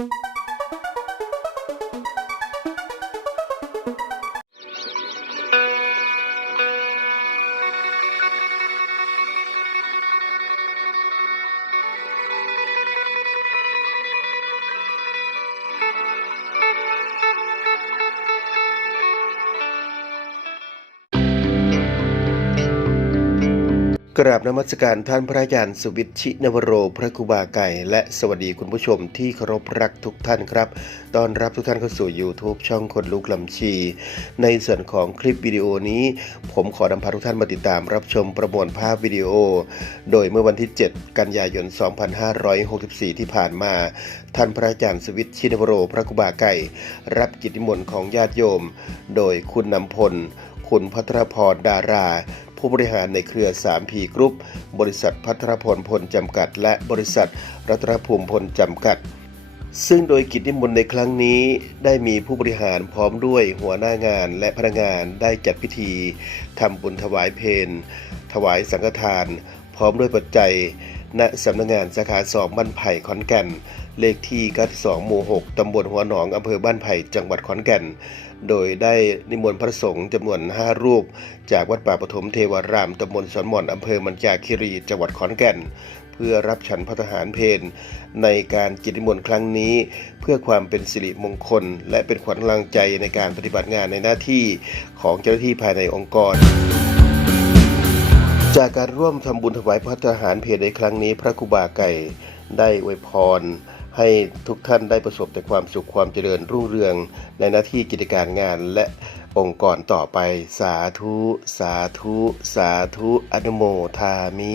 you. กราบนมัสการท่านพระอาจารย์สุวิชินวโร พระครูบาไก่ และสวัสดีคุณผู้ชมที่เคารพรักทุกท่านครับ ตอนรับทุกท่านเข้าสู่ YouTube ช่องคนลุกลำชี ในส่วนของคลิปวิดีโอนี้ ผมขอนำพาทุกท่านมาติดตามรับชมประมวลภาพวิดีโอ โดยเมื่อวันที่ 7 กันยายน 2564 ที่ผ่านมา ท่านพระอาจารย์สุวิชินวโร พระครูบาไก่ รับกิจนิมนต์ของญาติโยม โดยคุณนำพล คุณพัทรพรดารา ผู้บริหารในเครือ 3P กรุ๊ปบริษัทพัทรพลพลจำกัด และบริษัทรัตนภูมิพลจำกัด ซึ่งโดยกิจนิมนต์ในครั้งนี้ ได้มีผู้บริหารพร้อมด้วยหัวหน้างานและพนักงานได้จัดพิธีทำบุญถวายเพลถวายสังฆทาน พร้อมด้วยปัจจัย ณสำนักงานสาขาสองบ้านไผ่ขอนแก่น เลขที่92หมู่ 6 ตำบลหัวหนองอำเภอบ้านไผ่จังหวัดขอนแก่น โดยได้นิมนต์พระสงฆ์จำนวน 5 รูป จากวัดป่าปฐมเทวาราม ตำบลสวนหม่อนอำเภอมันจาคีรีจังหวัดขอนแก่น เพื่อรับฉันพระทหารเพลในการกิจนิมนต์ครั้งนี้ เพื่อความเป็นสิริมงคล และเป็นขวัญกำลังใจในการปฏิบัติงานในหน้าที่ของเจ้าหน้าที่ภายในองค์กร จากการร่วมทำบุญถวายพระทหารเพลในครั้งนี้ พระครูบาไก่ได้อวยพร ให้ทุกท่านได้ประสบแต่ความสุขความเจริญรุ่งเรืองในหน้าที่กิจการงานและองค์กรต่อไป สาธุ สาธุ สาธุ อนุโมทามิ